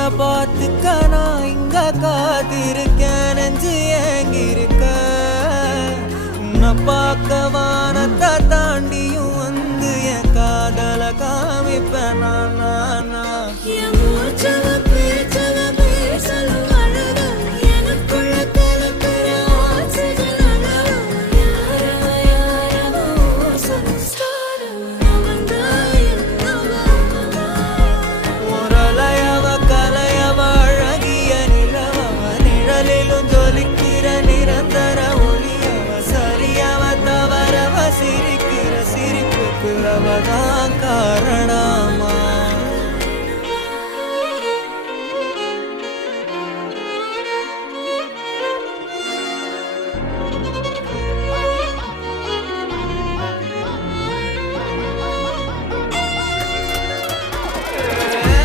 உன்னை பார்த்துக்க நான் இங்க காத்திருக்கேன், நெஞ்சு ஏங்கிருக்க. உன்னை பார்க்க வானத்தை தாண்டியும் வந்து என் காதல காமிப்பேன் நான். நிரந்தர ஒளியவ சரியவ தவறவ சிரிக்கிற சிரிப்புக்கு அவதான் காரணம்.